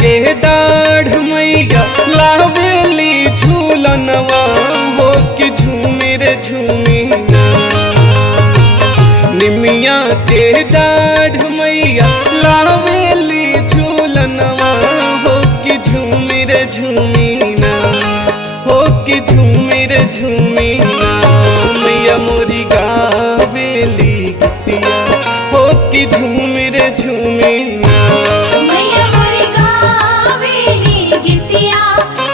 के डाढ़ मैया लावेली झूलनवा हो कि झूमी रे झूमी ना। निमिया के डाढ़ मैया लावेली झूलनवा हो कि झूमी रे झूमी ना, हो कि झूमी रे झूमी ना। मैया मोरी गावेली गीतिया हो कि झूमी रे झूमी ना। मैया मोरी गावेली गीतिया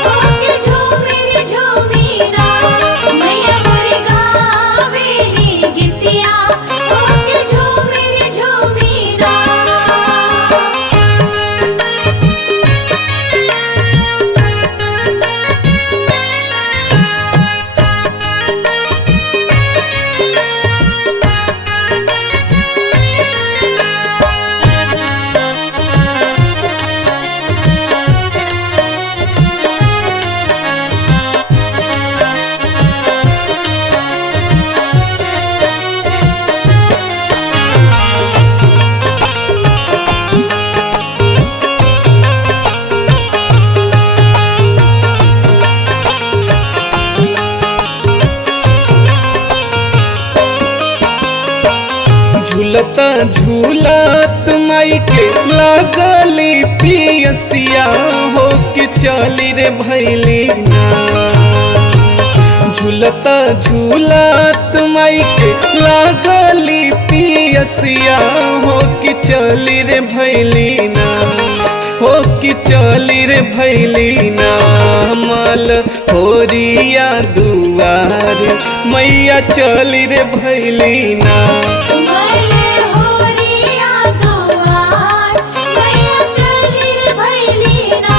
हो के झूमी रे झूमी ना। मैया मोरी गावेली गीतिया हो के झूमी रे झूमी ना। झूलता झूलत माई के लागली पियसिया हो कि चली रे भैली ना। झूलता झूलत माई के लागली पियसिया हो कि चली रे भैली ना, हो कि चली रे भैली ना। माल होरिया दुआर मैया चली रे भैली ना। मले होरिया दुआर मैया चली रे भैली ना।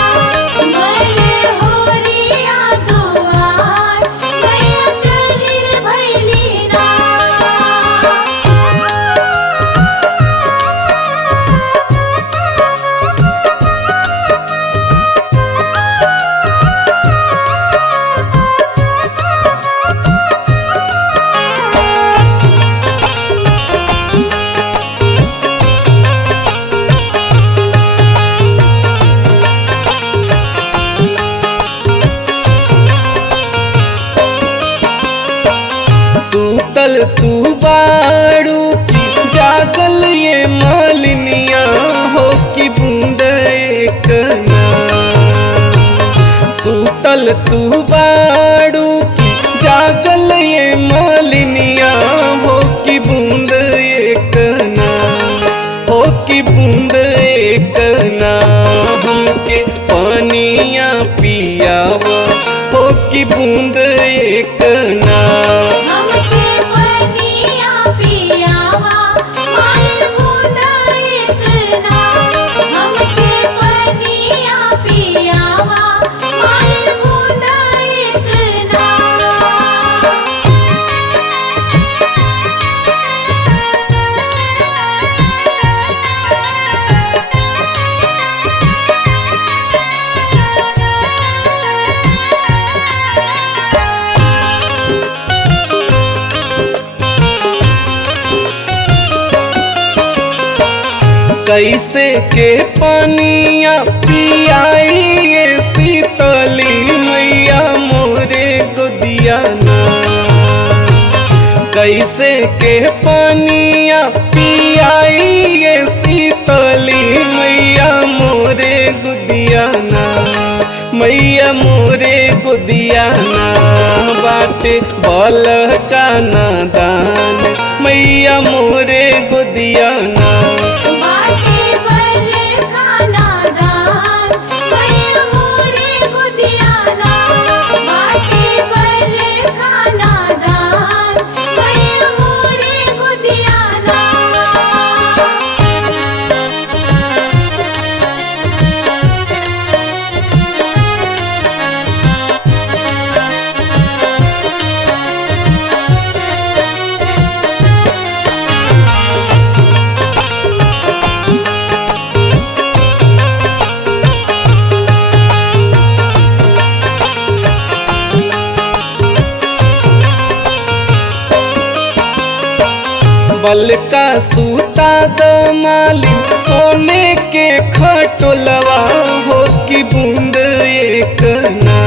मले होरिया दुआर मैया चली रे भैली ना। सूतल तू बाड़ू की जागल ये मालिनिया हो कि बूंद एक ना। सूतल तू बाड़ू की जागल ये मालिनिया हो कि बूंद एक ना, हो कि बूंद एक ना। हमके पानिया पियावा हो कि बूंद एक ना। हमके पनिया पियावा मालिन बूंदा एक ना। हमके पनिया पियावा मालिन बूंदा एक ना। कैसे के पानिया पियाई ये शीतली मैया मोरे गोदिया ना। कैसे के पानिया पियाई ये शीतली मैया मोरे गोदिया ना। मैया मोरे गोदिया ना। बाटे बल का नादान मैया मोरे गोदिया ना। बाटे बल खाना दान मैया मोरे गोदिया ना। बाटे बल खाना दान मैया मोरे गोदिया ना। बल का सूता दमाली सोने के खटोलवा हो कि बूंद एक ना।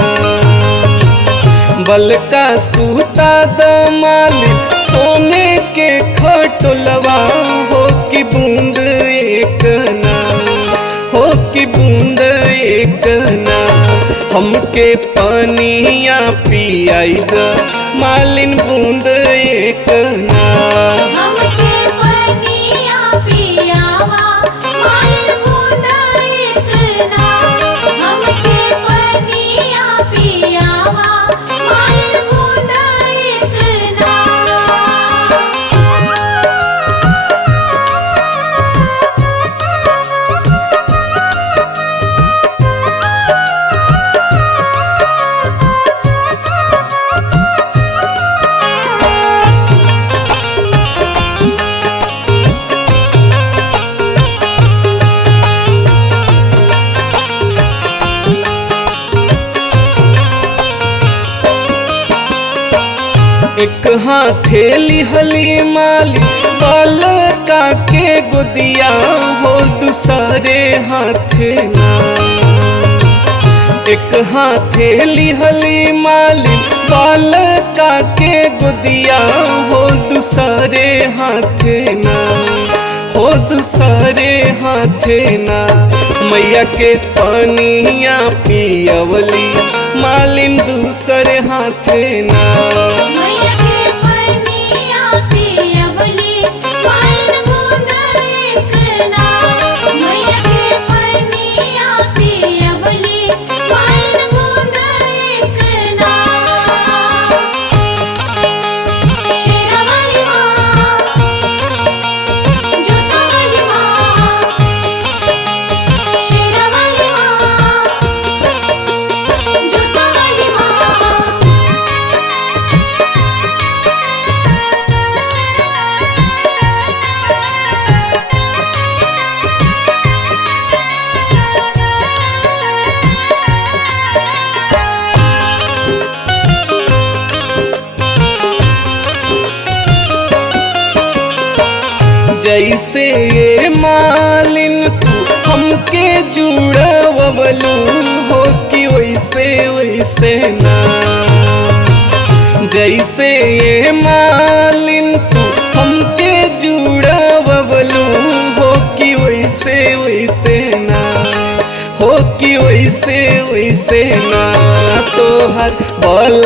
बल का सूता दमाली सोने के खटोलवा हो कि बूंद एक ना, हो कि बूंद एक ना। हमके पानिया पियाई द मालिन बूंद एक ना। हमके पनिया पियावा मालिन बूंद एक ना। हमके पनिया पियावा मालिन बूंद एक ना। एक हाथेली हली माली बाल का के गुदिया हो दूसरे हाथे ना। एक हाथेली हली माली बाल का के गुदिया हो दूसरे हाथे ना, हो दूसरे हाथे ना। मैया के पानिया पियवली मालिन दूसरे हाथे ना। मैया के पनिया पियवली मालिन बूंद एक ना। मैया के पनिया पियवली मालिन बूंद एक ना। शेरा वाली माँ, जोता वाली माँ, शेरा वाली माँ, जोता वाली माँ। जैसे ये मालिन तू हमके जुड़वलू हो कि वैसे वैसे ना। जैसे ये मालिन तू हमके जुड़वलू हो कि वैसे वैसे ना, हो कि वैसे वैसे ना। तोहर बल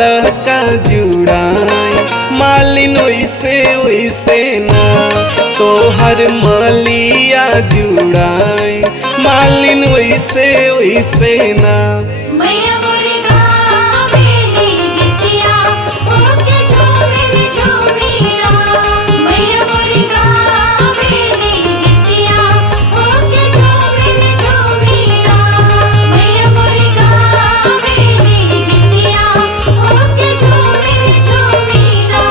का जुड़ाई मालिन वैसे वैसे ना। तोहर मालिया जुड़ाई मालिन वैसे वैसे ना। मैया मोरी गावेली गिट्टिया ओके झूमेरी झूमीरा। मैया मोरी गावेली गिट्टिया ओके झूमेरी झूमीरा। मैया मोरी गावेली गिट्टिया ओके झूमेरी झूमीरा।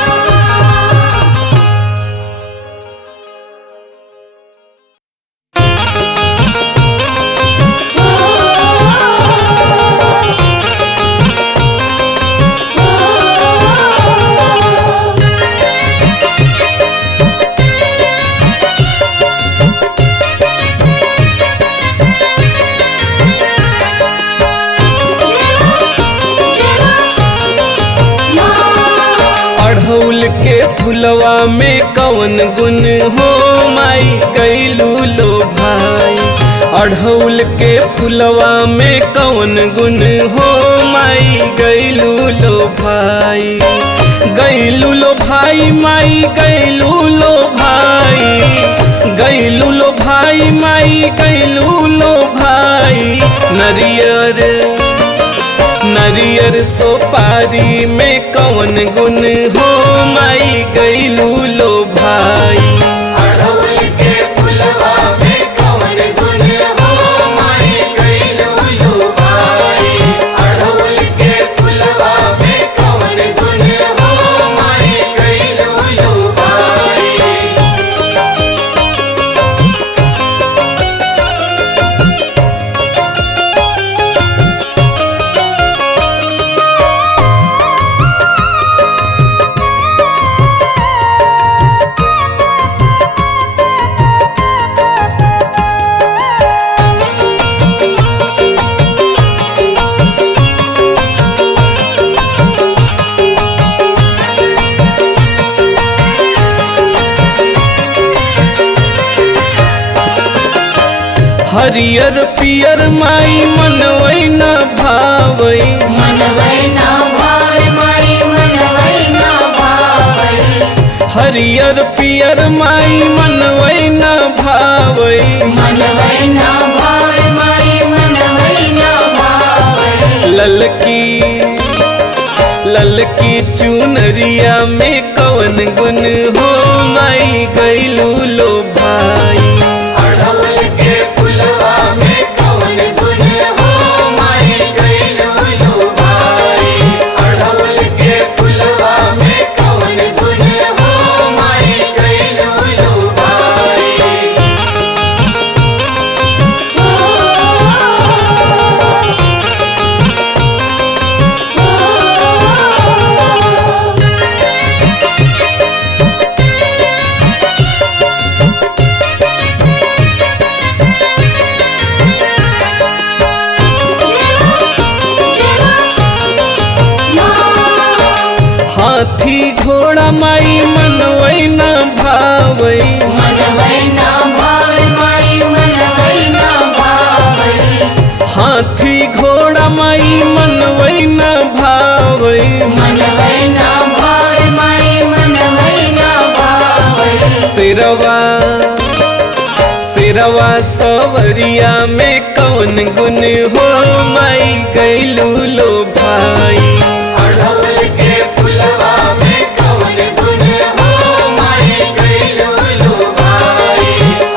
अढ़ौल के फुलवा में कवन गुण हो माई कैलू लो भाई। अढ़ौल के फुलवा में कवन गुण हो माई गैलू लो भाई। गैलू लो भाई माई गैलू लो भाई। गैलू लो भाई माई गैलू लो भाई। नरियर नरियर सोपारी में कवन गुण हो माई गैलू लो भाई। अढ़ौल के फुलवा में कवन गुण हो माई गैलू लो भाई। अढ़ौल के फुलवा में कवन गुण हो माई गैलू लो भाई। हरियर पियर माई मनवै न भावै मनवै न भावै माई मनवै न भावै हरियर पियर माई मनवै न भावै मनवै न भावै माई मनवै न भावै ललकी चुनरिया में कवन गुन हो माई गइलू लो भाई अड़हुल के फुलवा में कवन गुन हो माई गइलू लो भाई अड़हुल के फुलवा में कवन गुन हो माई गइलू लो भाई हाथी घोड़ा माई मनवै न भावै मनवै न भावै माई मनवै न भावै हाथी घोड़ा माई मनवै न भावै मनवै न भावै माई मनवै न भावै सिरवा सवरिया में कौन गुन हो माई गइलू लो भाई अड़हुल के फुलवा में कवन गुन हो माई गइलू लो भाई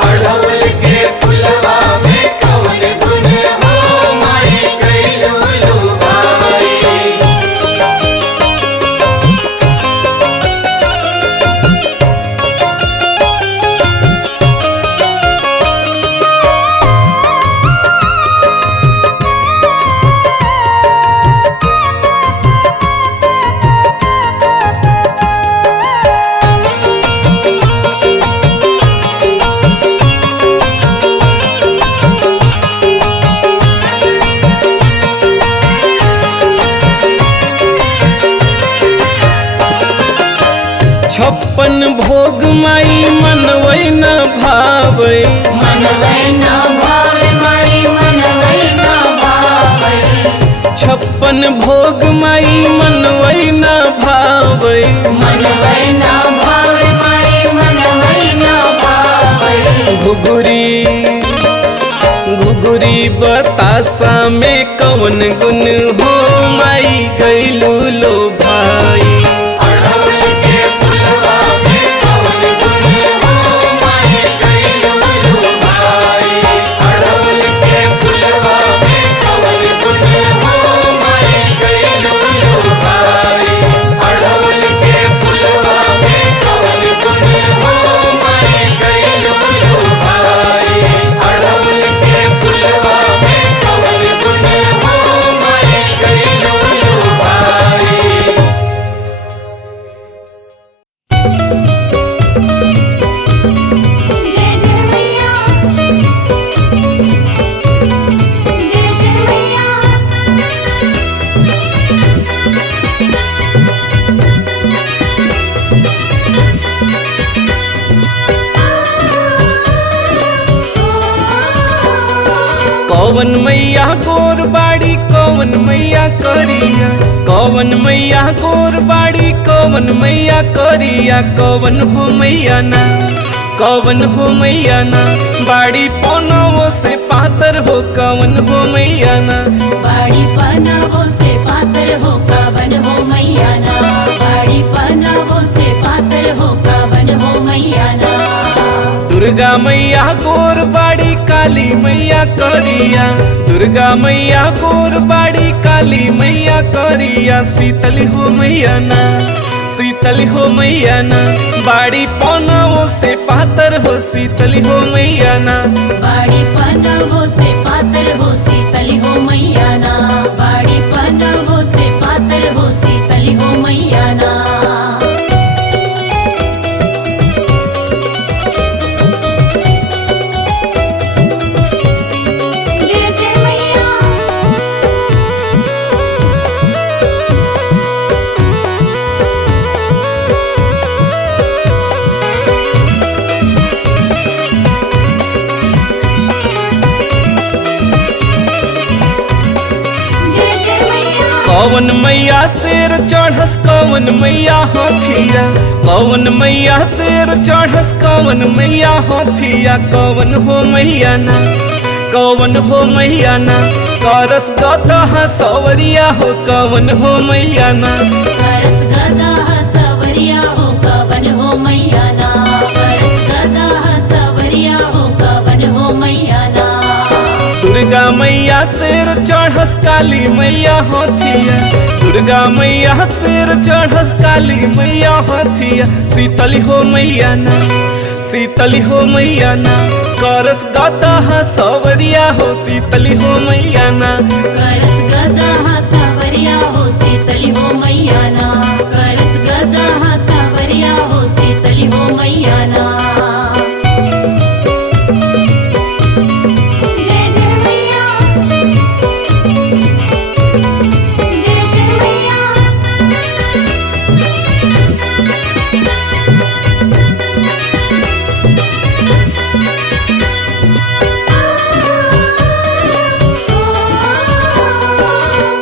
अड़हुल के फुलवा में कवन गुन हो माई गइलू लो भाई छप्पन भोग माई मनवै न भावै मनवै न भावै माई मनवै न भावै छप्पन भोग माई मनवै न भावै मनवै न भावै माई मनवै न भावै घुघुरी बतासा में कौन गुन हो माई गइलू लो भाई अड़हुल के फुलवा में कवन गुन हो माई गइलू लो भाई अड़हुल के फुलवा में कवन गुन हो माई गइलू लो भाई अड़हुल के फुलवा में कवन गुन हो माई गइलू लो भाई अड़हुल के फुलवा में कवन गुन हो माई गइलू लो भाई जय जय मैया जय जय मैया कौवन मैया गोरबाड़ी कौवन मैया करिया कौवन मैया गोरबाड़ी कौवन मैया करिया कौवन हो मैया ना कौवन हो मैया ना बाड़ी पौनवो से पातर हो कौवन हो मैया ना बाड़ी पनावो से पातर हो कावन हो मैया ना बाड़ी पनावो से पातर हो कावन हो मैया ना दुर्गा मैया गोरबाड़ी काली मैया करिया दुर्गा मैया गोरबाड़ी काली मैया करिया शीतल हो मैया ना शीतल हो मैया ना बाड़ी पौनवो से पातर हो शीतल हो मैया ना बाड़ी पनावो से पातर हो शीतल हो मैया ना बाड़ी पनावो से पातर हो शीतल हो मैया ना जय जय मैया कवन मैया शेर चढ़स कवन मैया हाथिया, कवन मैया शेर चढ़स कवन मैया हाथिया, कवन हो मैया ना, कवन हो मैया ना, करस गदहा सवरिया हो, कवन हो मैया ना, करस गदहा सवरिया हो, कवन हो मैया ना, करस गदहा सवरिया हो, कवन हो मैया ना। दुर्गा मैया शेर चढ़स काली मैया हाथिया, दुर्गा मैया शेर चढ़स काली मैया हाथिया, शीतली हो मैया ना, शीतली हो मैया ना, करस गदहा सवरिया हो, शीतली हो मैया ना, करस गदहा सवरिया हो, शीतली हो मैया ना, करस गदहा सवरिया हो, शीतली हो मैया ना। जय जय मैया, जय जय मैया।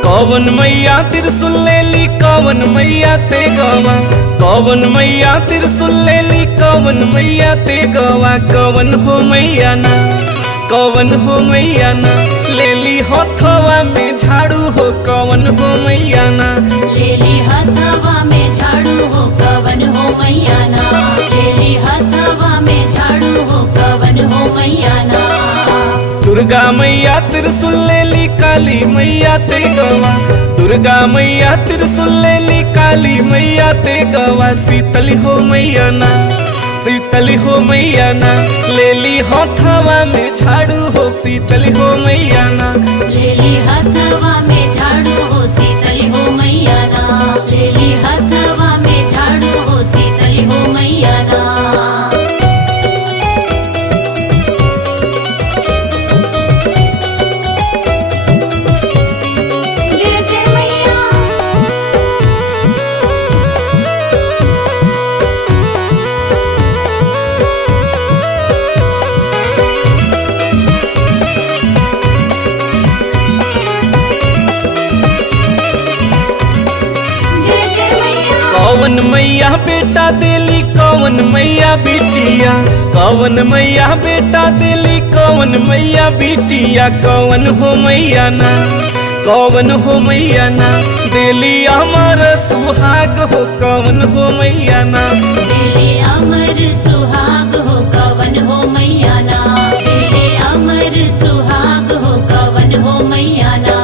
कवन मैया त्रिशूल लेली कवन मैया ते गवा, कवन मैया त्रिशूल लेली कवन मैया ते गवा, कवन हो मैया ना, कवन हो मैया ना, लेली हथवा में झाड़ू हो, कवन हो मैया ना, लेली हथवा में झाड़ू हो, कवन हो मैया ना, लेली हथवा में झाड़ू हो, कवन हो मैया ना। दुर्गा मैया त्रिशूल लेली काली मैया ते गवा, दुर्गा मैया त्रिशूल लेली काली मैया ते गवा, शीतली हो मैया ना, शीतली हो मैया ना, लेली हथवा में झाड़ू हो, शीतली हो मैया ना, लेली हथवा में झाड़ू हो, शीतली हो मैया ना, लेली हथवा में झाड़ू हो, शीतली हो मैया ना। जय जय मैया, जय जय मैया। कवन मैया बेटा देली कवन मैया बिटिया, कवन मैया बेटा देली कवन मैया बिटिया, कवन हो मैया ना, कवन हो मैया ना, देली अमर सुहाग हो, कवन हो मैया ना, देले अमर सुहाग हो, कवन हो मैया ना, देले अमर सुहाग हो, कवन हो मैया ना।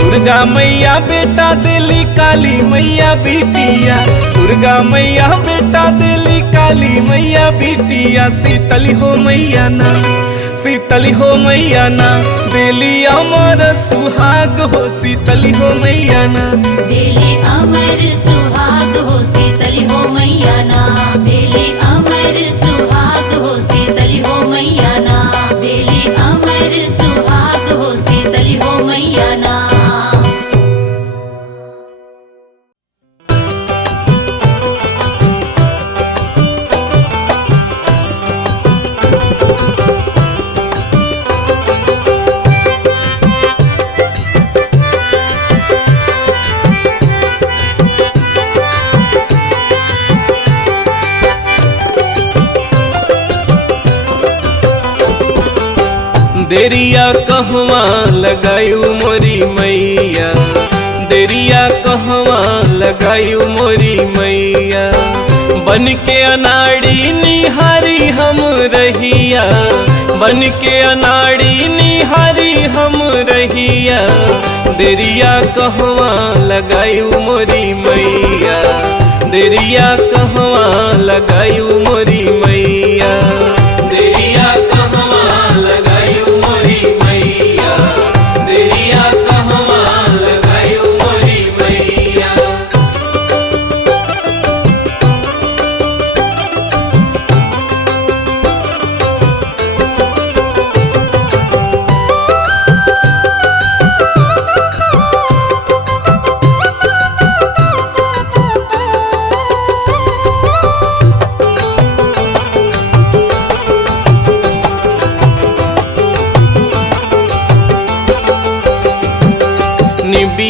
दुर्गा मैया बेटा देली काली मैया बिटिया, दुर्गा मैया बेटा देली काली मैया बिटिया, शीतली हो मैया ना, शीतली हो मैया ना, देली अमर सुहाग हो, शीतली हो मैया ना, देले अमर सुहाग हो, शीतली हो मैया ना, देले अमर सुहाग हो, शीतली हो मैया ना, देले अमर सुहाग हो, शीतली हो मैया ना। देरिया कहवा लगायू मोरी मैया, देरिया कहवा लगायू मोरी मैया, बन के अनाड़ी निहारी हम रहिया, बन के अनाड़ी निहारी हम रहिया, देरिया कहवा लगायू मोरी मैया, देरिया कहवा लगायू मोरी मैया, देरिया कहवा लगायू मोरी मैया, देरिया कहवा लगायू मोरी मैया।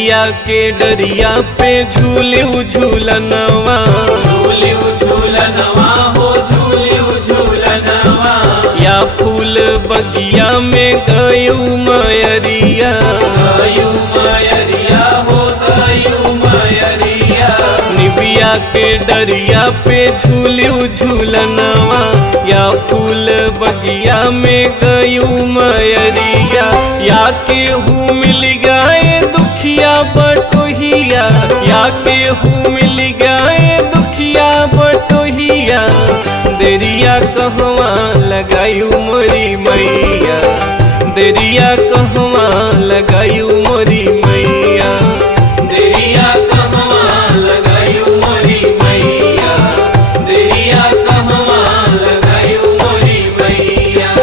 निबिया के डरिया पे झूलिउ झूलनवा, झूलिउ झूलनवा हो झूलिउ झूलनवा, या फूल बगिया में गयू मयरिया, गयू मयरिया हो गयू मयरिया, निबिया के डरिया पे झूलिउ झूलनवा, या फूल बगिया में गयू मयरिया, या केहू मिल गए दुखिया बटोहिया, या केहू मिल गए दुखिया बटोहिया, देरिया कहवा लगायू मोरी मैया, देरिया कहवा लगायू मोरी मैया, देरिया कहवा लगायू मोरी मैया, देरिया कहवा लगायू मोरी मैया।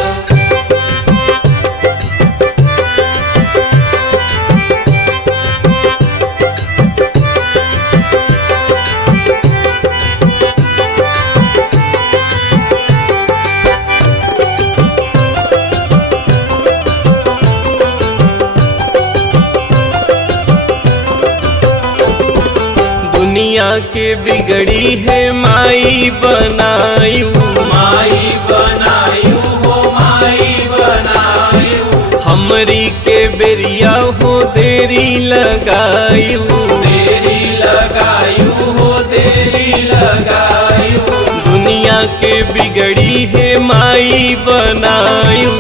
दुनिया के बिगड़ी है माई बनायू, माई बनायू हो माई बनायू, हमरी के बेरिया हो देरी लगायू, देरी लगायू हो देरी लगायू, दुनिया के बिगड़ी है माई बनायू,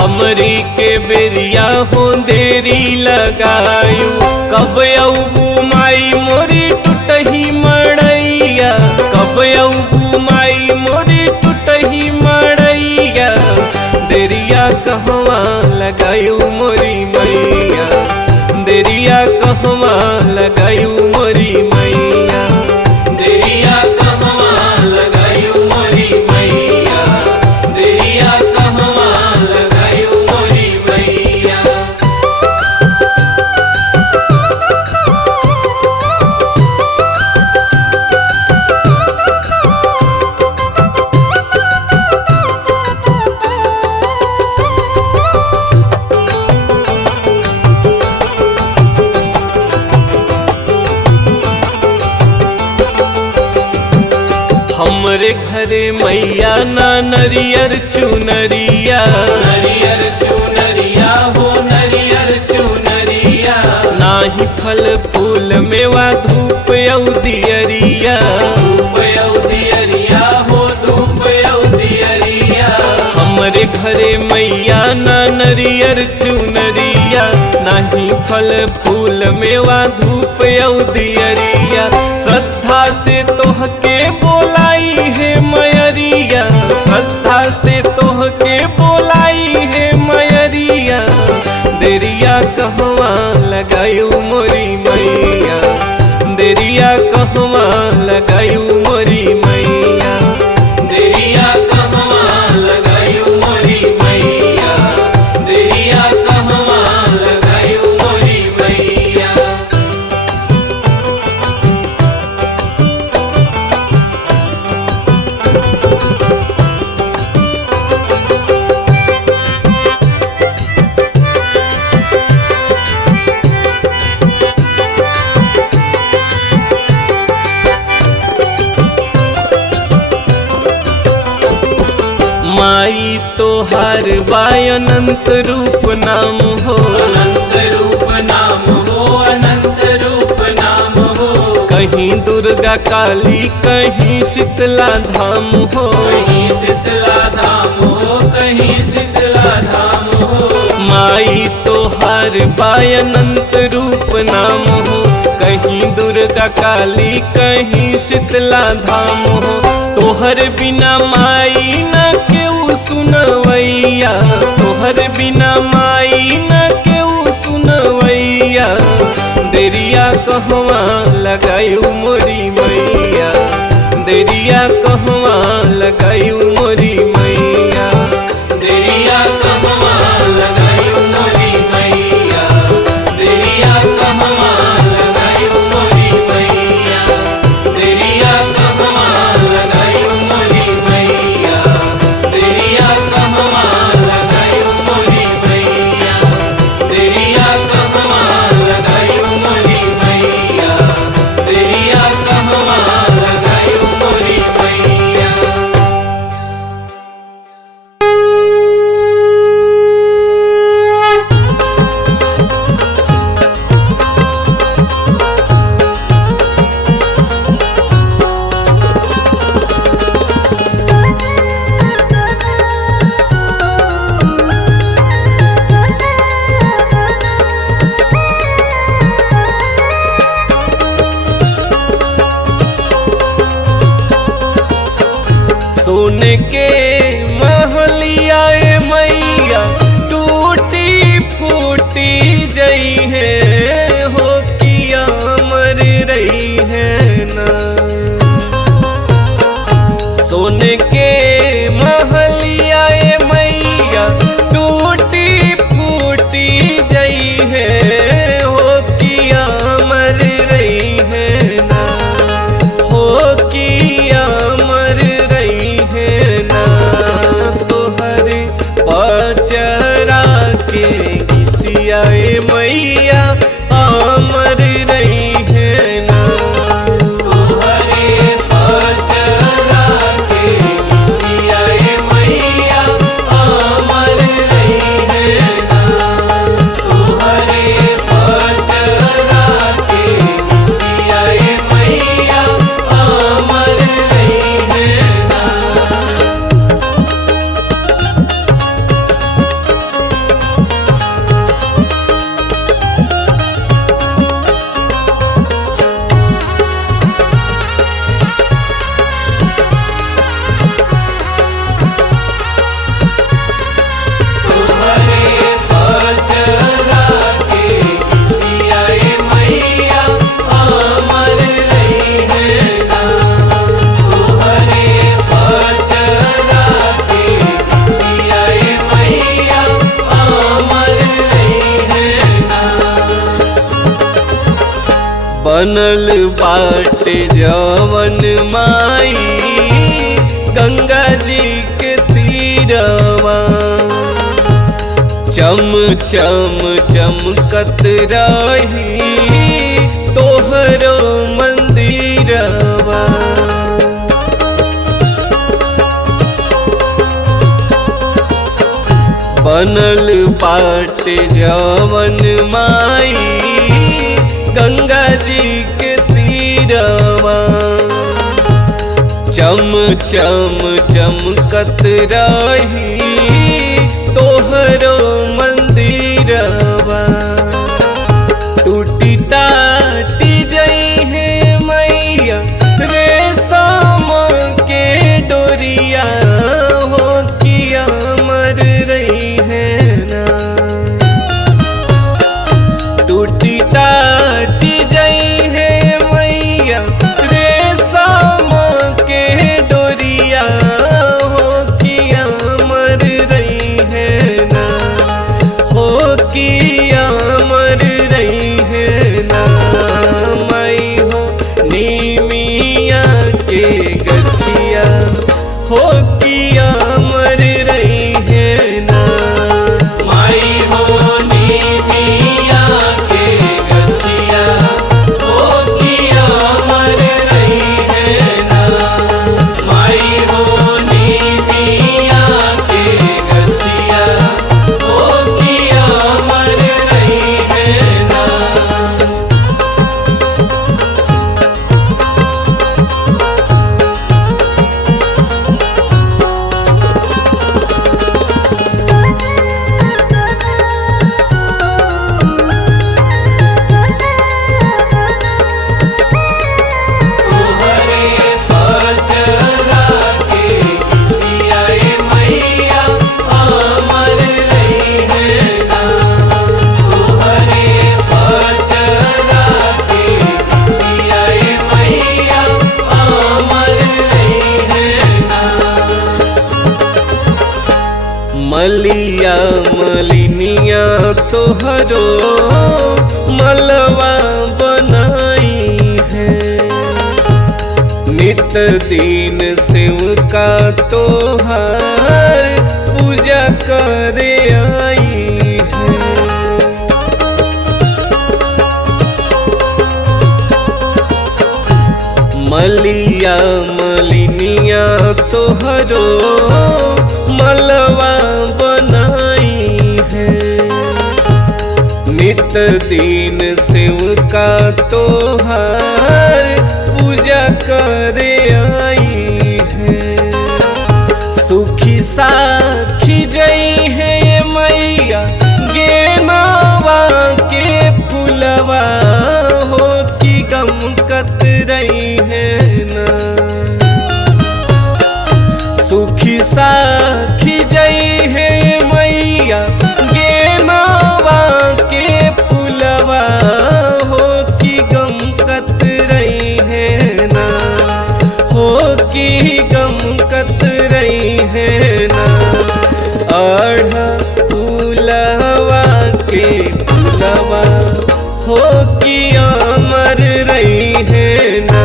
हमरी के बेरिया हो देरी लगायू, कब अबू माई मोरी टूटही मड़ैया, कब अबू माई मोरी टूटही मड़ैया, देरिया कहवा लगायू मोरी मैया, देरिया कहवा लगायू मोरी मैया, देरिया कहवा लगायू मोरी मैया, देरिया कहवा लगायू मोरी मैया। हमरे घरे मैया ना नरियर चुनरिया, नरियर चुनरिया हो नरियर चुनरिया, नाही फल फूल मेवा धूप औदियरिया, धूप औदियरिया हो धूप औदियरिया, हमरे घरे मैया ना नरियर चुनरिया, नाही फल फूल मेवा धूप औदियरिया, श्रद्धा से तोहके बोलाई है मयरिया, श्रद्धा से तोहके बोलाई है मयरिया, देरिया कहवा लगायू मोरी मैया, देरिया कहवा लगायू मोरी मैया, देरिया कहवा लगायू मोरी मैया, देरिया कहवा लगायू मोरी मैया। माई तोहार बाय अनंत रूप नाम हो, अनंत रूप नाम हो अनंत रूप नाम हो, कहीं दुर्गा काली कहीं शीतला धाम हो, कहीं शीतला धाम हो कहीं शीतला धाम हो, माई तोहार बाय अनंत रूप नाम हो, कहीं दुर्गा काली कहीं शीतला धाम हो, तोहर बिना माई न केहू सुनवैया, तोहर बिना माई न केहू सुनवैया, देरिया कहवा लगायू मोरी मैया, देरिया कहवा लगायू मोरी मैया, देरिया कहवा लगायू मोरी मैया, देरिया कहवा लगायू मोरी मैया, देरिया कहवा लगायू मोरी मैया, देरिया कहवा लगायू मोरी मैया, देरिया कहवा लगायू मोरी के महलिया ए मैया टूटी फूटी जई है हो किया मर रही है ना। सोने के महलिया ए मैया टूटी फूटी जई है हो किया मर रही है ना, हो किया मर रही है ना। तोहर पचरा के गीतिया ए मैया अमर रही है ना। तोहरे पचरा के गीतिया ए मैया अमर रही है ना। तोहरे पचरा के गीतिया ए मैया अमर रही है ना। तोहरे पचरा के गीतिया ए मैया अमर रही है ना। तोहरे पचरा के गीतिया ए मैया अमर रही है ना। बनल बाटे जवन माई गंगा जी के तीरवा, चम चम चमकत रही तोहरो मंदिरवा। बनल बाटे जवन माई गंगा जी के तीरवा, चम चम चमकत रही तोहरो मंदिरवा। टूटी टाटी जई है मैया रेशम के डोरिया हो किया मर रही है ना। टूटी टाटी जई है मैया रेशम के डोरिया हो किया मर रही है ना, हो किया मर रही है ना। मैं हो नीमिया के गछिया हो किया मर रही है ना। मैं हो नीमिया के गछिया हो किया मर रही है ना। मैं हो नीमिया के गछिया हो किया मर रही है ना। तोहरे पचरा के गीतिया ए मैया अमर रही है ना। तोहरे पचरा के गीतिया ए मैया अमर रही है ना। मलिया मलिनिया तोहरो मलवा बनाई है, नित दिन शिव का तोहार पूजा करे आई है। मलिया मलिनिया तोहरो मलवा बनाई है, नित दिन शिव का तोहार पूजा करे आई है। सुखी साखी जई है ये मैया गेनवा के फुलवा हो की गमकत रही है ना। सुखी बैसाखी जई है मैया गेनवा के पुलवा हो कि गमकत रही है ना, हो कि गमकत रही है ना। आढ़ा पुलवा के पुलवा हो कि अमर रही है ना।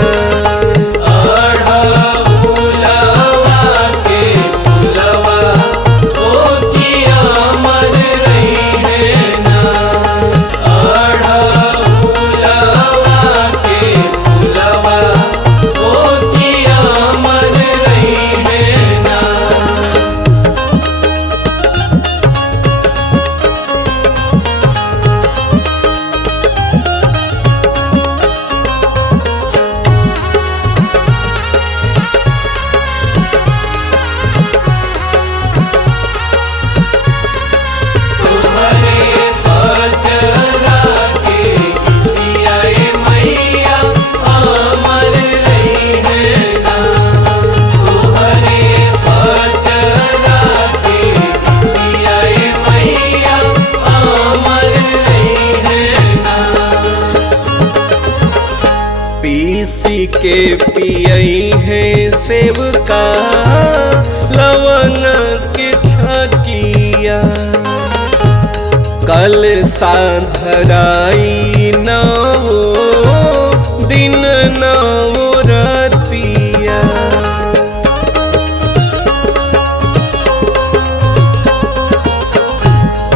पीसी के पियई है सेब का लवंग के छकिया, कल साधराई नवो दिन नवो रतिया।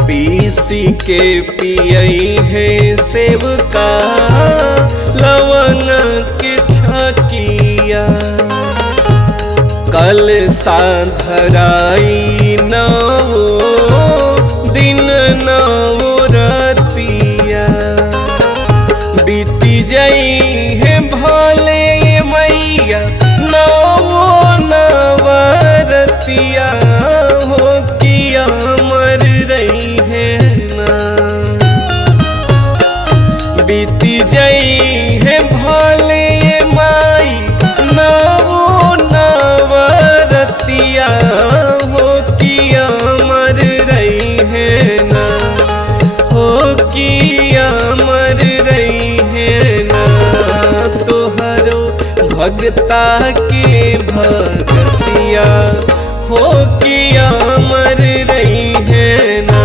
पीसी के पियई है सेब का लवंग के छकिया, कल साधराई नवो दिन नवो रतिया। बीती जई है भले मैया नवो नवरतिया हो कि अमर रही है ना। बीती जई है भले माई नवो नवरतिया हो कि अमर रही है ना, हो कि अमर रही है ना। तोहरो भगता के भगतिया हो कि अमर रही है ना।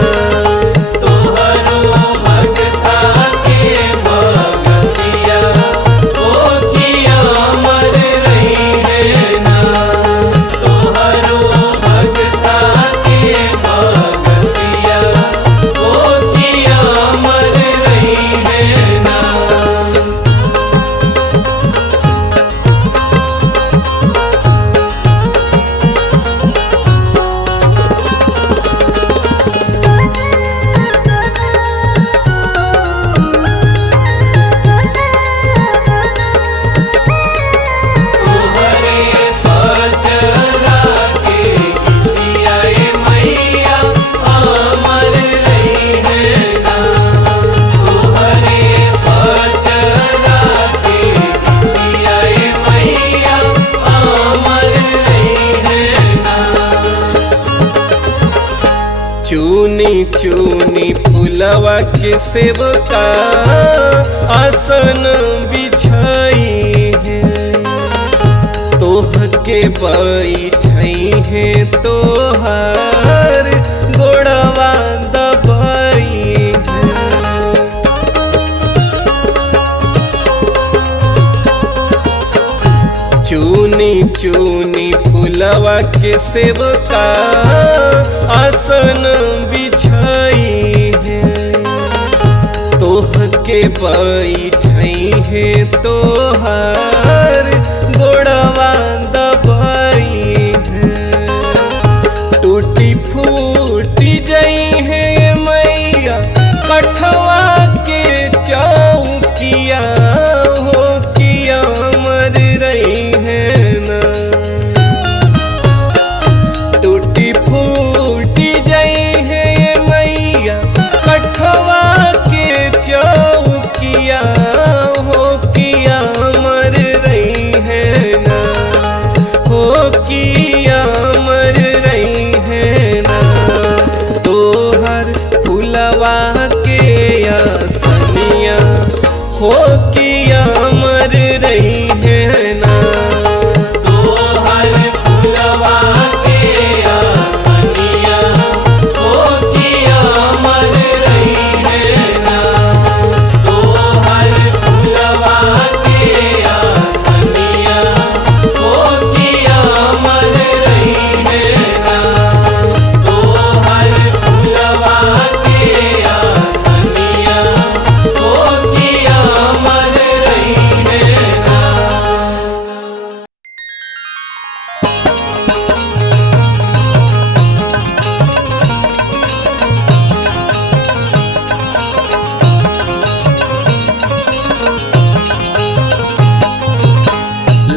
चूनी चूनी फुलवा के सेवका आसन बिछाई है, तोह के बैठई है तोहार गोड़वा दबाई है। चूनी चूनी फुलवा के सेवका आसन बिछाई है, तोह के बैठई है तोहार गोड़वा दबाई है। टूटी फूटी जई है मैया कठवा के चौकिया हो कि अमर रही है ना। टूटी फूटी जई है मैया कठवा के चौकिया हो कि अमर रही है ना, हो कि अमर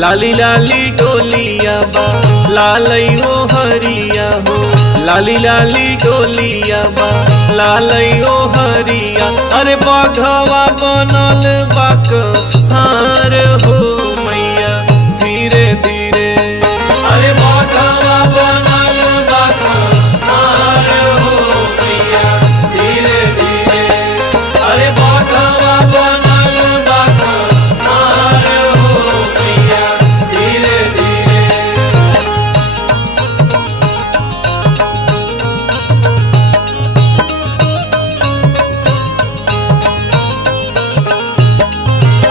लाली लाली डोलिया बा लालई ओ हरिया हो, लाली लाली डोलिया बा लालई ओ हरिया। अरे बाघवा बनल बाक हार हो मैया धीरे धीरे, अरे बाघवा बनल बाक हार हो मैया धीरे धीरे, अरे बाघवा बनल बाक हार हो मैया धीरे धीरे।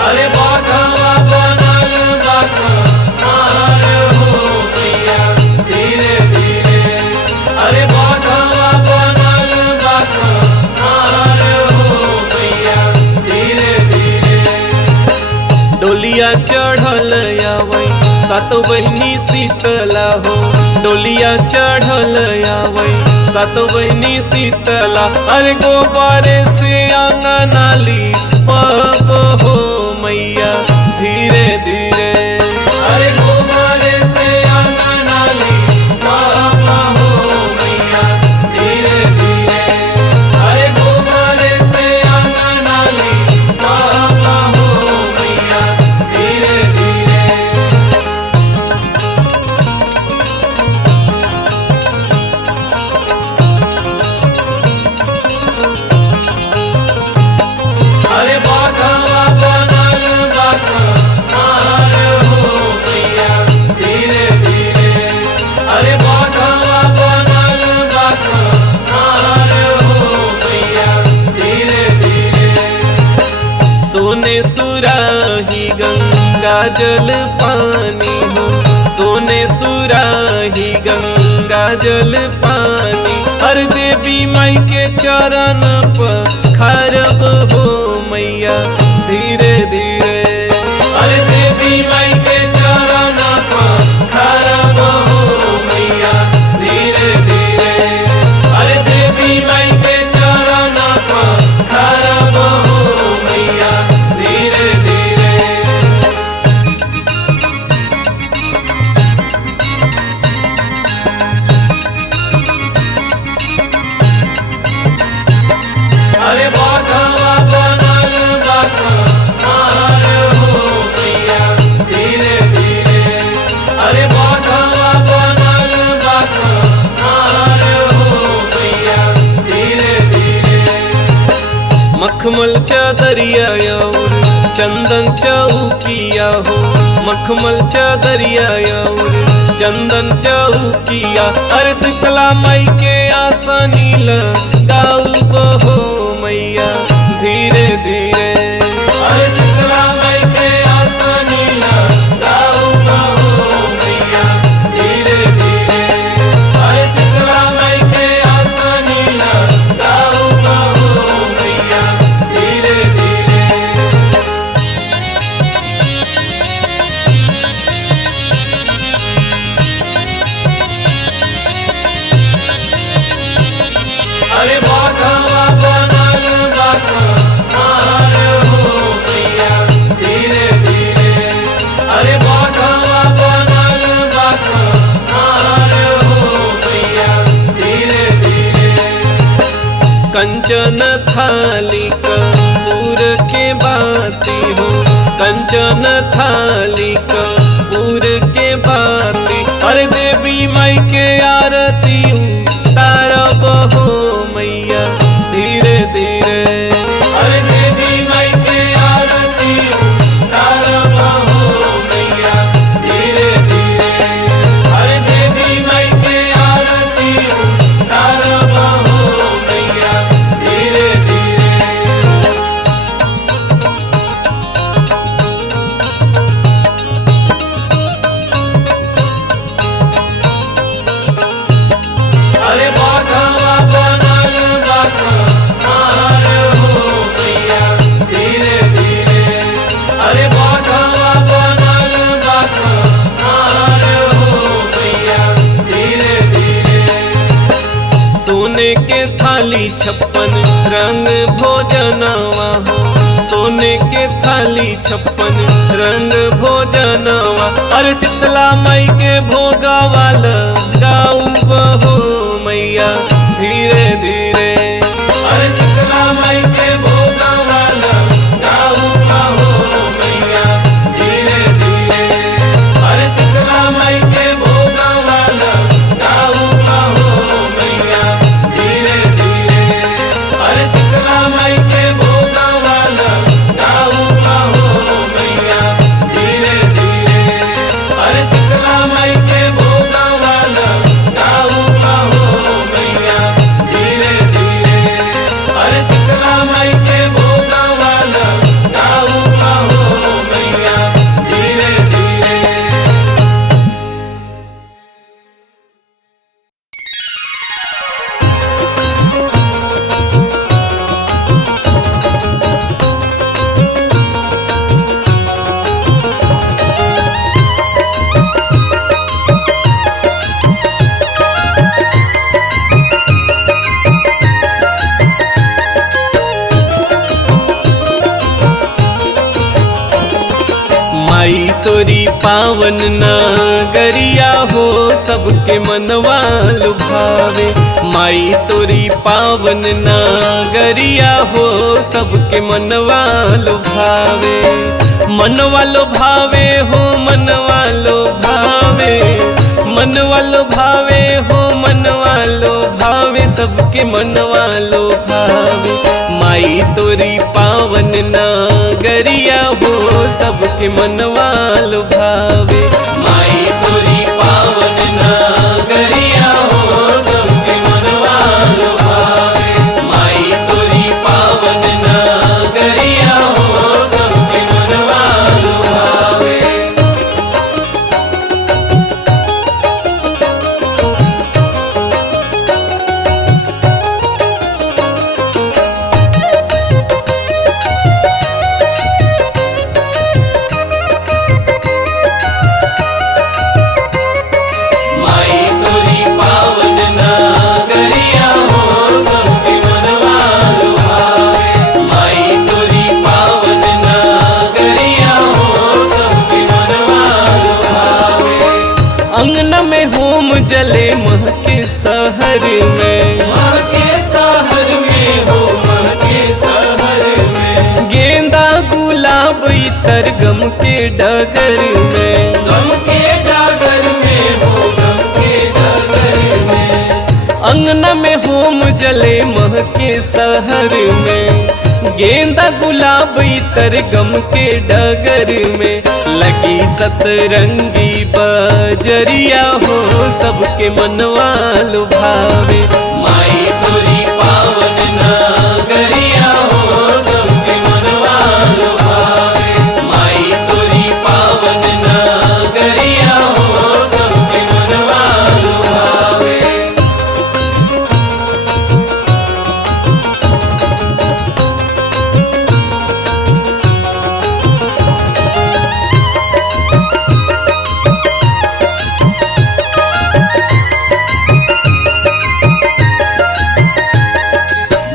अरे बाघवा बनल बाक हार हो मैया धीरे धीरे, अरे बाघवा बनल बाक हार हो मैया धीरे धीरे। डोलिया चढ़ल आवै सातो बहिनी शीतला हो, डोलिया चढ़ल आवै सातो बहिनी शीतला। अरे गोबारे से आंगनाली पब हो मैया धीरे धीरे, अरे गोबारे से आंगनाली पब हो मैया धीरे धीरे, अरे गोबारे से आंगनाली पब हो मैया धीरे धीरे। अरे बाघवा बनल बाक हार हो मैया धीरे धीरे, अरे बाघवा बनल बाक हार हो मैया धीरे धीरे। सोने सुराही गंगा जल पानी हो, सोने सुराही गंगा जल पानी। हर देवी माई के चरण पखारब हो मैया धीरे धीरे, अरे देवी माई के चरण पखारब हो मैया धीरे धीरे, अरे देवी माई के चरण पखारब हो मैया धीरे धीरे। अरे बाघवा बनल बाक हार हो मैया धीरे धीरे, अरे बाघवा बनल बाक हार हो मैया धीरे धीरे। मखमल चदरिया और चंदन चौकिया हो, मखमल चदरिया और चंदन चौकिया। अरे शीतला माई के आसनी लगाऊ हो मैया धीरे धीरे, अरे शीतला माई के आसनी लगाऊ हो मैया धीरे धीरे, अरे शीतला माई के आसनी लगाऊ हो मैया धीरे धीरे। अरे बाघवा बनल बाक हार हो मैया धीरे धीरे, अरे बाघवा बनल बाक हार हो मैया धीरे धीरे। कंचन थाली कपूर के बाती हो, कंचन थाली कपूर के बाती। अरे देवी माई के आरती उतारब हो मैया धीरे धीरे, अरे देवी माई के आरती उतारब हो मैया धीरे धीरे, अरे देवी माई के आरती उतारब हो मैया धीरे धीरे। अरे बाघवा बनल बाक हार हो मैया धीरे धीरे, अरे बाघवा बनल बाक हार हो मैया धीरे धीरे। सोने के थाली 56 रंग भोजनवा हो, सोने के थाली 56 रंग भोजनवा। अरे शीतला माई के भोगा वाला गाऊ बहो मैया धीरे धीरे। अरे शीतला माई के भोगा वाला गाऊ बहो मैया धीरे धीरे। अरे शीतला माई के भोगा वाला गाऊ बहो मैया धीरे धीरे। अरे शीतला माई के भोगा वाला गाऊ बहो मैया धीरे धीरे। अरे शीतला माई के भोगा वाला गाऊ बहो मैया धीरे धीरे। अरे शीतला माई के भोगा वाला गाऊ बहो मैया धीरे धीरे। माई तोरी पावन नगरिया हो सबके मनवा लुभावे। माई तोरी पावन नगरिया हो सबके मनवा लुभावे। मनवा लुभावे हो मनवा लुभावे। मनवा लुभावे हो मनवा लुभावे सबके मनवा लुभावे। माई तोरी पावन नगरिया हो सबके मनवा लुभावे। माई तोरी पावन नगरिया हो सबके मनवा लुभावे। माई तोरी पावन नगरिया हो सबके मनवा लुभावे। माई तोरी पावन नगरिया हो सबके मनवा लुभावे। माई तोरी पावन नगरिया हो सबके मनवा लुभावे। अंगन में होम जले महके शहर में। महके शहर में हो महके शहर में। गेंदा गुलाब इतर गम के डगर में। गम के डगर में हो गम के डगर में। अंगना में होम जले महके शहर में। गेंदा गुलाब इतर गम के डगर में। लगी सतरंगी बजरिया हो सबके मनवा लुभावे। माई तोरी पावन नगरिया हो सबके मनवा लुभावे। माई तोरी पावन नगरिया हो सबके मनवा लुभावे।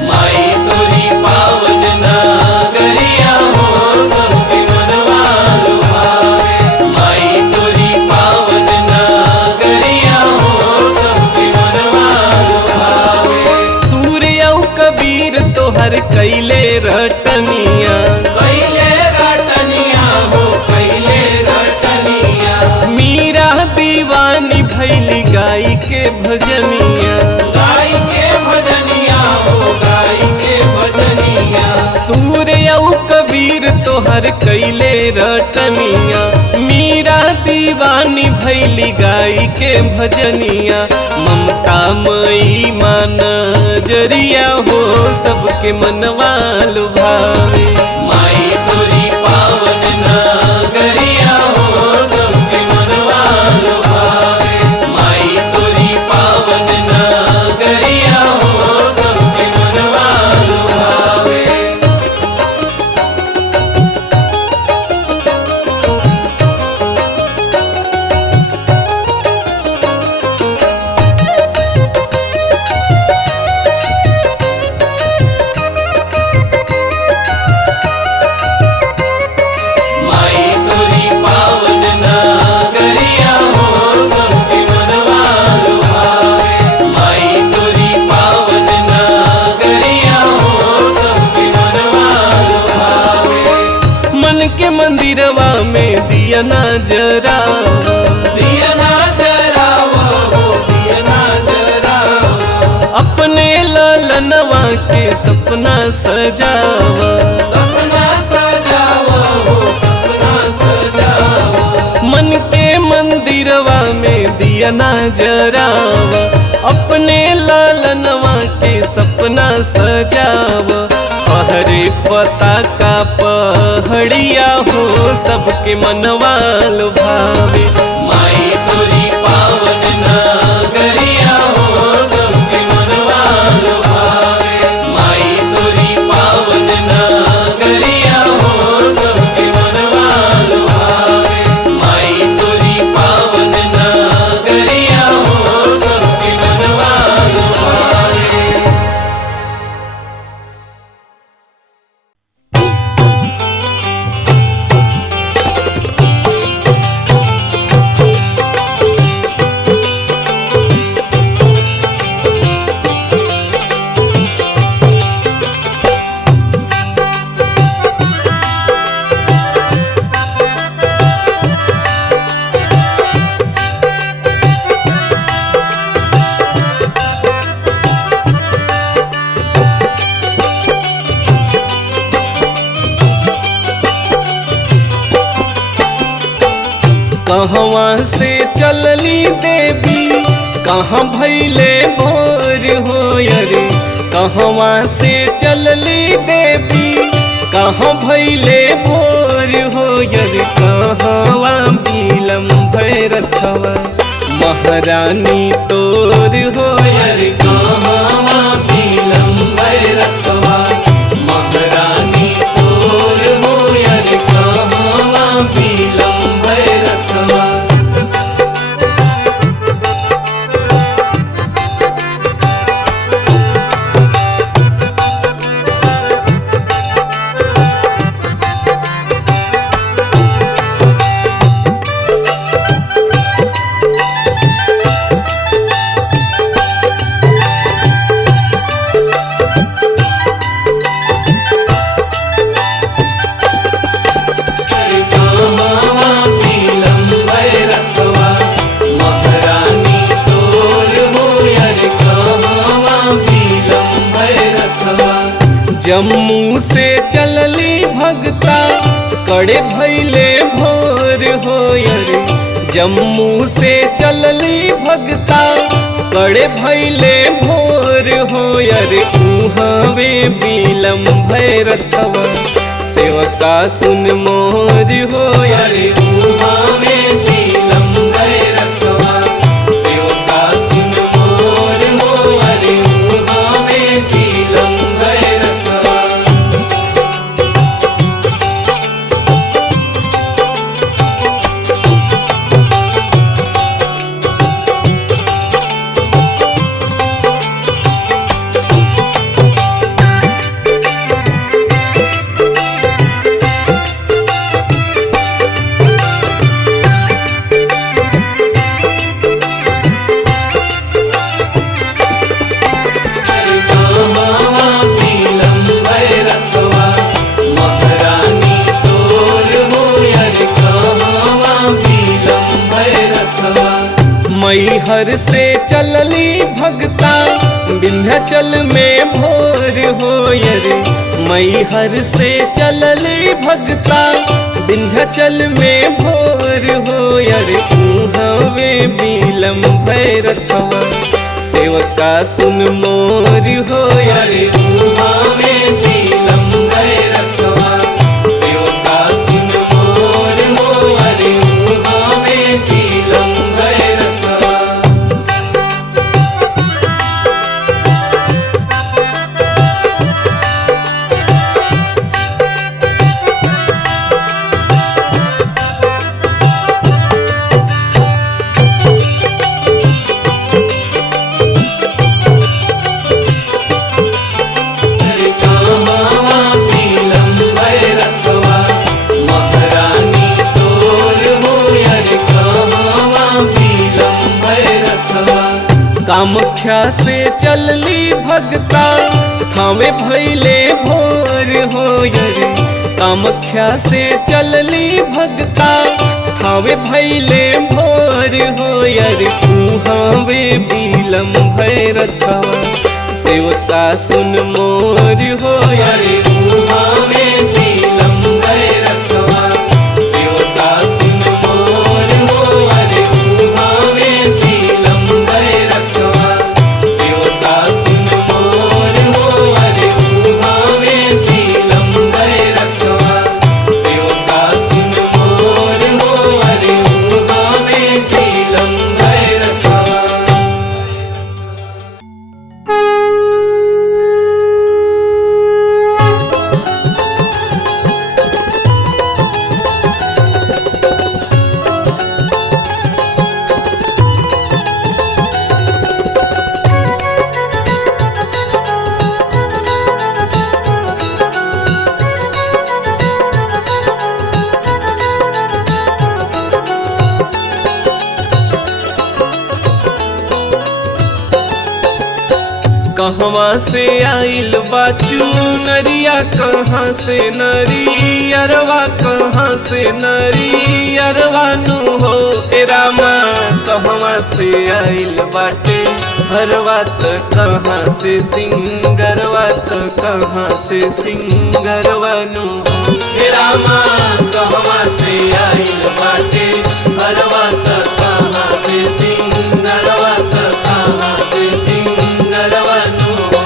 माई तोरी पावन नगरिया हो सबके मनवा लुभावे। माई तोरी पावन नगरिया हो सबके मनवा लुभावे। सूर्य कबीर तोहर कैले रटनिया। कैले रटनिया हो कैले रटनिया। मीरा दीवानी भैली गाई के भजनिया। गाई के भजनिया हो गाई के भजनिया। सूर्य कबीर तोहर कैले रटनिया। मीरा दीवानी भैली गाई के भजनिया। ममता मई मान जरिया हो सबके मनवा लुभावे। माई तोरी पावन नगरिया हो सबके मनवा लुभावे। माई तोरी पावन नगरिया हो सबके मनवा लुभावे। सजावा, सपना सजावा हो सपना सजावा। मन के मंदिरवा में दिया ना जरावा, अपने लालनवा के सपना सजावा। हरे पता का पहड़िया हो सबके मनवा लुभावे, माई तोरी पावन नगरिया हो सबके मनवा लुभावे। माई तोरी पावन नगरिया हो सबके मनवा लुभावे। माई तोरी पावन नगरिया हो सबके मनवा लुभावे। कहवा से चलली देवी कहाँ भैले भोर हो रे, कहवा से चलली देवी कहाँ भैले भोर हो रे। कहवा बिलम भैरथवा महारानी तोर हो रे, कहवा बिलम भैरथवा महारानी तोर हो रे। कहवा बिलम भैरथवा। जम्मू से चलली भगता कड़े भैले भोर हो रे, जम्मू से चलली भगता कड़े भैले भोर हो रे। उहावे बिलम भैरथवा सेवका सुन मोर हो रे। उहावे बिलम भैरथवा सेवका सुन मोर हो रे। उहावे बिलम भैरथवा। मैहर से चलली भगता विंध्याचल में भोर हो रे, मैहर से चलली भगता विंध्याचल में भोर हो रे। उहावे बिलम भैरथवा सेवका सुन मोर हो रे। उहावे बिलम भैरथवा सेवका सुन मोर हो रे। उहावे बिलम भैरथवा। कामाख्या से चलली भगता थावे भैले भोर हो रे, कामाख्या से चलली भगता थावे भैले भोर हो रे। उहावे बिलम भैरथवा सेवका सुन मोर हो अरे मुहावे नीलम भैरवा सेवका सुन मोर हो अरे मुहावे नीलम भैरवा सेवका सुन मोर हो अरे मुहावे नीलम भैरवा सेवका सुन मोर हो अरे मुहावे नीलम भैरवा। कहवा से आइल बाचू नरिया कहाँ से नरी अरवा कहाँ से नरी अरवा नु हो ए रामा कहवा से आइल बाटे हरवा त कहाँ से सिंगरवा त कहाँ से सिंगरवा नु हो ए रामा कहवा से आइल बाटे हरवा त कहाँ से सिंगरवा त कहाँ से सिंगरवा नु हो।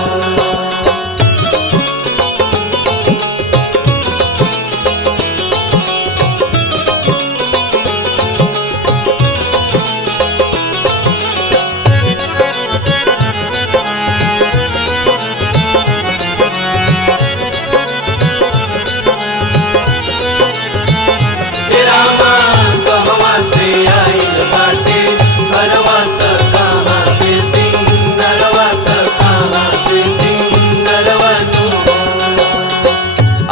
हे रामा कहवा से आइल बाटे हरवा त कहाँ से सिंगरवा त कहाँ से सिंगरवा नु हो।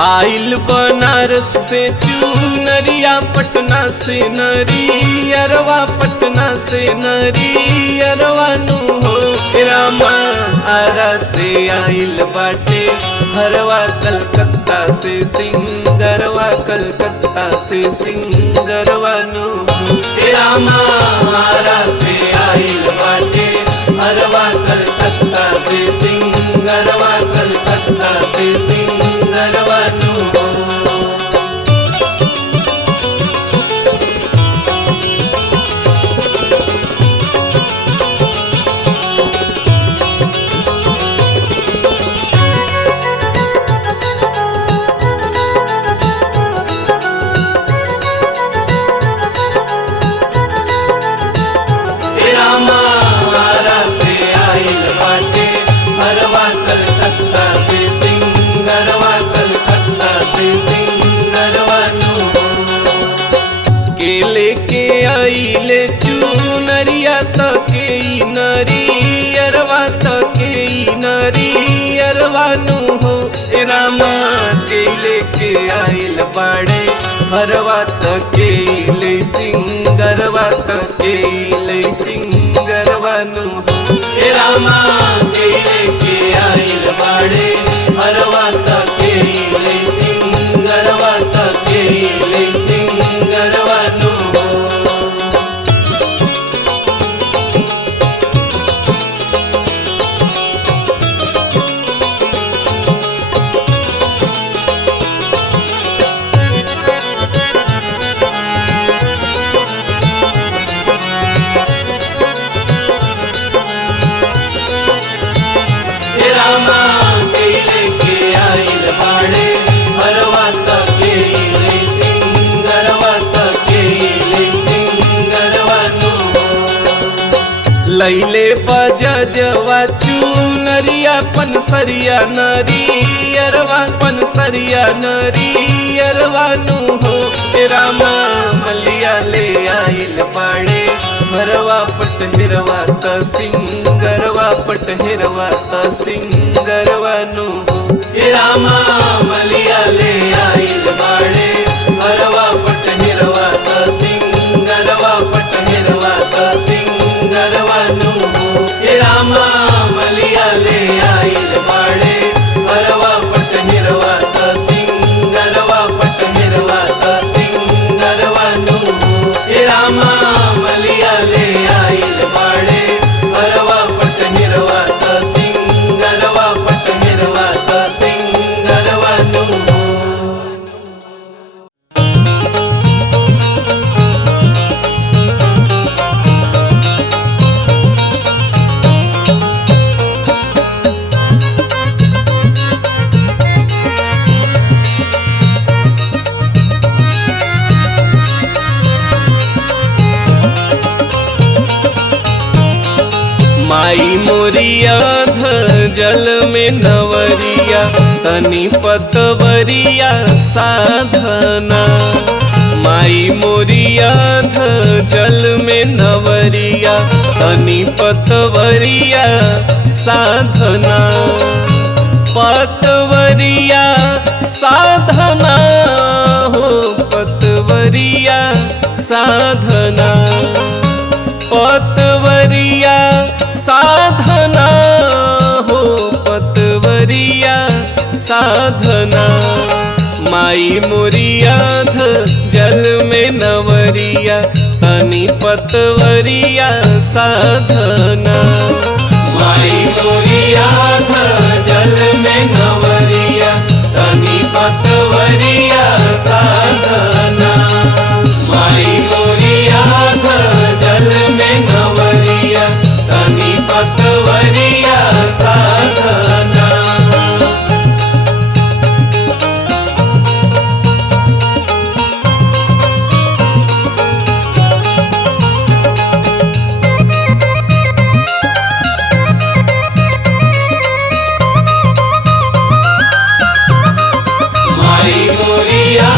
आइल बनारस से चूनरिया पटना से नरी अरवा पटना से नरी अरवा नु हो हे रामा आरा से आइल बाटे हरवा कलकत्ता से सिंगरवा कलकत्ता से सिंगरवा नु हो हे रामा आरा से आइल बाटे हरवा कलकत्ता से सिंगरवा कलकत्ता से सिंगरवा नु हो। हे रामा आरा से आइल बाटे हरवा कलकत्ता से सिंगरवा कलकत्ता से सिंगरवा नु हो। केले के आइले चूनरिया त के नरी अरवा त के नरी अरवा नु हो ए रामा केले के आइल बाड़े हरवा त के सिंगरवा त के सिंगरवा नु हो हे रामा केले के आइल बाड़े हरवा त के सिंगरवा त के सिंगरवा नु हो। हे रामा केले के आइल बाड़े हरवा त के सिंगरवा त के सिंगरवा नु हो। लैले बजा जवा चूनरिया पनसरिया नरी अरवा पनसरिया नरी अरवा नु हो हे रामा मलिया ले आइल बाड़े हरवा पटहिरवा त सिंगरवा पटहिरवा त सिंगरवा नु हो हे रामा मलिया ले आइल बाड़े हरवा पटहिरवा त सिंगरवा पटहिरवा त सिंगरवा नु हो हे रामा मलिया ले आइल बाड़े हरवा पटहिरवा त सिंगरवा पटहिरवा त सिंगरवा नु हो हे रामा मलिया ले आइल बाड़े हरवा पटहिरवा त सिंगरवा माई मोरिया जल में नवरिया तनी पतवरिया साधना। माई मोरिया जल में नवरिया तनी पतवरिया साधना। पतवरिया साधना हो पतवरिया साधना। पतवरिया साधना हो पतवरिया साधना। माई मोरिया जल में नवरिया तनी पतवरिया साधना। माई मोरिया जल में नवरिया तनी पतवरिया साधना। माई मोरिया जल में नवरिया तनी पतवरिया साधना। माई मोरिया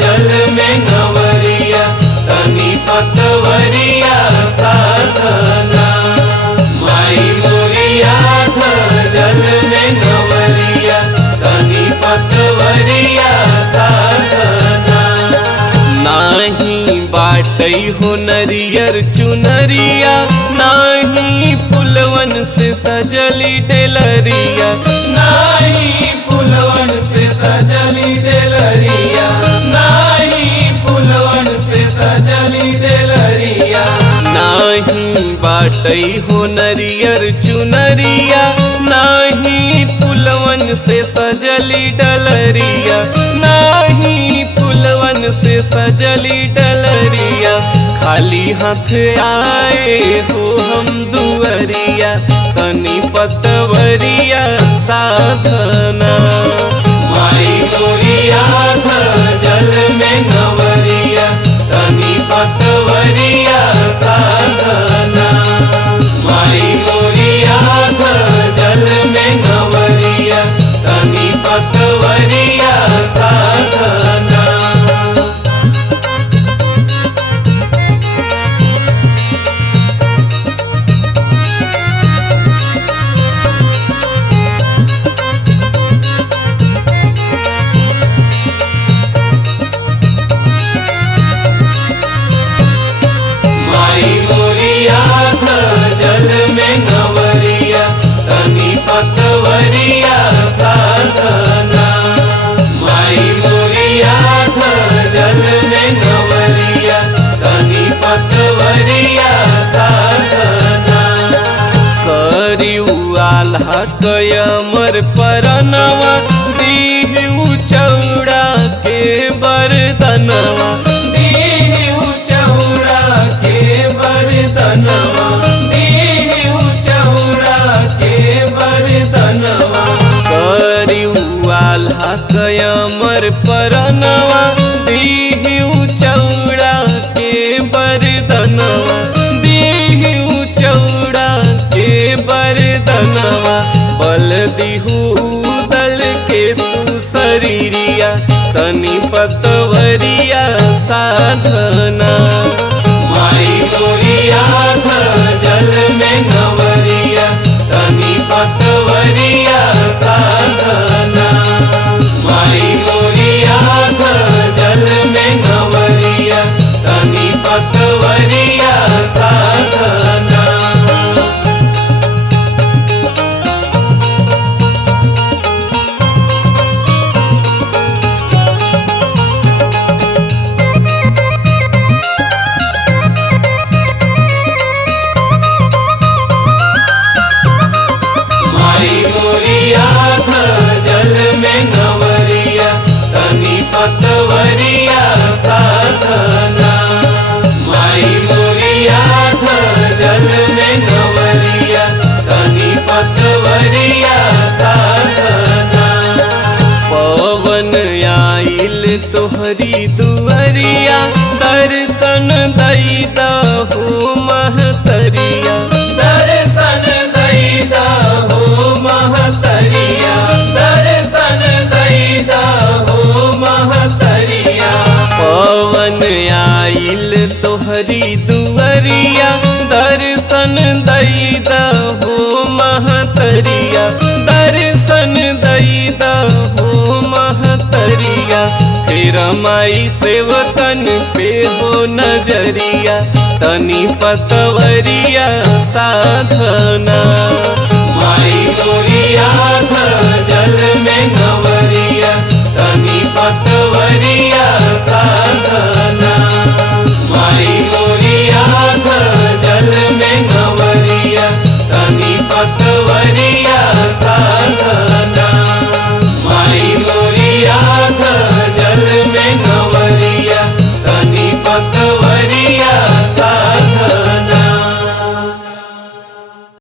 जल में नवरिया तनी पतवरिया साधना। माई मोरिया जल में नवरिया तनी पतवरिया साधना। नाही बाटई हो नरियर चुनरिया नाही फुलवन से सजली डेलरिया। नाही फुलवन से सजली डेलरिया। नाही फुलवन से सजली डेलरिया। नाही बाटई हो नरियर चुनरिया नाही फुलवन से सजली डलरिया। नाही फुलवन से सजली डलरिया। खाली हाथ आए हो हम दुअरिया तनी पतवरिया साधना। माई मोरिया जल में नवरिया तनी पतवरिया साधना। माई मोरिया जल में नवरिया तनी पतवरिया साधना। माई मोरिया जल में नवरिया तनी पतवरिया साधना। माई मोरिया जल में नवरिया तनी पतवरिया साधना। करियू आल्हा कयमर परनवा दीहू चौड़ा के बरदनवा। दीहू चौड़ा के बरदनवा। दीहू चौड़ा के बरदनवा। करियू आल्हा कयमर परनवा दीहू चौड़ा के बरदनवा। दीहू चौड़ा के बरदनवा। बल दीहू दल के तू शरीरिया तनी पतवरिया साधना। माई मोरिया जल में नवरिया तनी पतवरिया साधना। माई मोरिया जल में नवरिया तनी पतवरिया साधना। माई मोरिया जल में नवरिया तनी पतवरिया साधना। माई मोरिया जल में नवरिया तनी पतवरिया साधना। पवन आइल तोहरी दुअरिया दर्शन दई दहु महतरिया। दर्शन दर्शन दईदा हो महतरिया, दर्शन दईदा हो महतरिया, फिर माई सेवकन पे हो नजरिया, तनी पतवरिया साधना। माई मोरिया जल में नवरिया, तनी पतवरिया